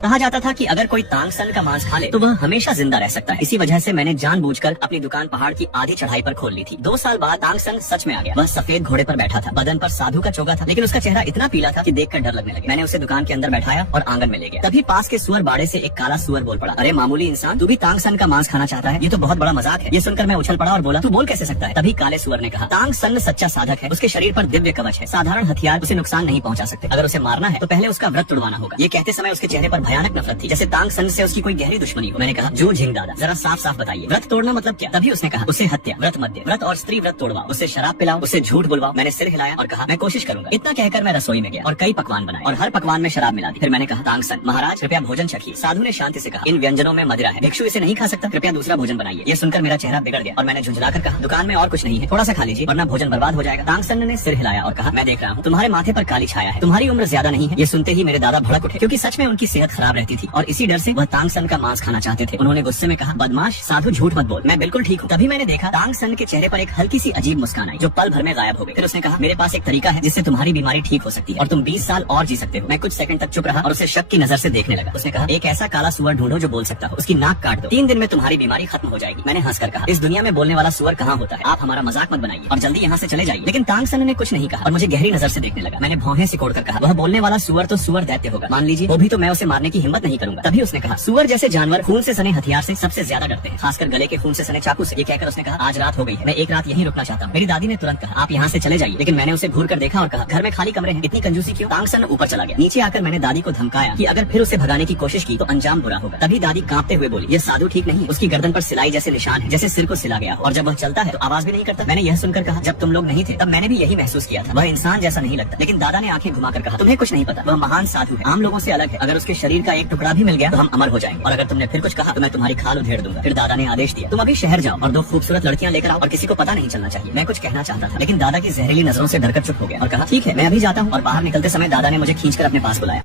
कहा जाता था कि अगर कोई तांग सन का मांस खा ले तो वह हमेशा जिंदा रह सकता है। इसी वजह से मैंने जानबूझकर अपनी दुकान पहाड़ की आधी चढ़ाई पर खोल ली थी। 2 साल बाद तांग सन सच में आ गया। वह सफेद घोड़े पर बैठा था, बदन पर साधु का चोगा था, लेकिन उसका चेहरा इतना पीला था कि देखकर डर लगने लगे। मैंने उसे दुकान के अंदर बैठाया और आंगन में ले गया। तभी पास के सुअर बाड़े से एक काला सुअर बोल पड़ा, अरे मामूली इंसान, तू भी तांग सन का मांस खाना चाहता है? ये तो बहुत बड़ा मजाक है। ये सुनकर मैं उछल पड़ा और बोला, तू बोल कैसे सकता है? तभी काले सुअर ने कहा, तांग सन सच्चा साधक है, उसके शरीर पर दिव्य कवच है, साधारण हथियार उसे नुकसान नहीं पहुंचा सकते। अगर उसे मारना है तो पहले उसका व्रत तुड़वाना होगा। ये कहते समय उसके चेहरे पर भयानक नफरत थी, जैसे तांग सन से उसकी कोई गहरी दुश्मनी हो। मैंने कहा, जो झिंग दादा, जरा साफ साफ बताइए, व्रत तोड़ना मतलब क्या? तभी उसने कहा, उसे हत्या, व्रत मध्य, व्रत और स्त्री व्रत तोड़वाओ, उसे शराब पिलाओ, उसे झूठ बुलवाओ। मैंने सिर हिलाया और कहा, मैं कोशिश करूंगा। इतना कहकर मैं रसोई में गया और कई पकवान बनाए और हर पकवान में शराब मिला दी। फिर मैंने कहा, तांग सन महाराज कृपया भोजन चखिए। साधु ने शांति से कहा, इन व्यंजनों में मदिरा है, भिक्षु इसे नहीं खा सकता, कृपया दूसरा भोजन बनाइए। ये सुनकर मेरा चेहरा बिगड़ गया और मैंने झुंझलाकर कहा, दुकान में और कुछ नहीं है, थोड़ा सा खा लीजिए वरना भोजन बर्बाद हो जाएगा। तांग सन ने सिर हिलाया और कहा, मैं देख रहा हूँ तुम्हारे माथे पर काली छाया है, तुम्हारी उम्र ज्यादा नहीं है। ये सुनते ही मेरे दादा भड़क उठे, क्योंकि सच में उनकी सेहत खराब रहती थी और इसी डर से वह तांग सन का मांस खाना चाहते थे। उन्होंने गुस्से में कहा, बदमाश साधु, झूठ मत बोल, मैं बिल्कुल ठीक हूँ। तभी मैंने देखा तांग सन के चेहरे पर एक हल्की सी अजीब मुस्कान आई जो पल भर में गायब हो गई। फिर उसने कहा, मेरे पास एक तरीका है जिससे तुम्हारी बीमारी ठीक हो सकती है और तुम 20 साल और जी सकते हो। मैं कुछ सेकंड तक चुप रहा और उसे शक की नजर से देखने लगा। उसने कहा, एक ऐसा काला सुअर ढूंढो जो बोल सकता हो, उसकी नाक काट दो, 3 दिन में तुम्हारी बीमारी खत्म हो जाएगी। मैंने हंसकर कहा, इस दुनिया में बोलने वाला सुअर कहाँ होता है? आप हमारा मजाक मत बनाइए और जल्दी यहाँ से चले जाइए। लेकिन तांग सन ने कुछ नहीं कहा और मुझे गहरी नजर से देखने लगा। मैंने भौहें सिकोड़कर कहा, वह बोलने वाला सुअर तो सुअर दैत्य होगा, मान लीजिए, वो भी तो मैं उसे मारने की हिम्मत नहीं करूंगा। तभी उसने कहा, सुअर जैसे जानवर खून से सने हथियार से सबसे ज्यादा डरते हैं, खासकर गले के खून से सने चाकू से। ये कहकर उसने कहा, आज रात हो गई है, मैं एक रात यहीं रुकना चाहता हूँ। मेरी दादी ने तुरंत कहा, आप यहाँ से चले जाइए। लेकिन मैंने उसे घूर कर देखा और कहा, घर में खाली कमरे हैं, इतनी कंजूसी क्यों? तांग सन ऊपर चला गया। नीचे आकर मैंने दादी को धमकाया कि अगर फिर उसे भगाने की कोशिश की तो अंजाम बुरा होगा। तभी दादी कांपते हुए बोली, ये साधु ठीक नहीं, उसकी गर्दन पर सिलाई जैसे निशान है, जैसे सिर को सिला गया और जब वह चलता है तो आवाज भी नहीं करता। मैंने यह सुनकर कहा, जब तुम लोग नहीं थे तब मैंने भी यही महसूस किया था, वह इंसान जैसा नहीं लगता। लेकिन दादा ने आंखें घुमाकर कहा, तुम्हें कुछ नहीं पता, वह महान साधु है, आम लोगों से अलग है। अगर उसके शरीर का एक टुकड़ा भी मिल गया तो हम अमर हो जाएंगे और अगर तुमने फिर कुछ कहा तो मैं तुम्हारी खाल उधेड़ दूंगा। फिर दादा ने आदेश दिया, तुम अभी शहर जाओ और 2 खूबसूरत लड़कियां लेकर आओ और किसी को पता नहीं चलना चाहिए। मैं कुछ कहना चाहता था लेकिन दादा की जहरीली नजरों से डरकर चुप हो गया और कहा, ठीक है, मैं अभी जाता हूँ। और बाहर निकलते समय दादा ने मुझे खींचकर अपने पास बुलाया।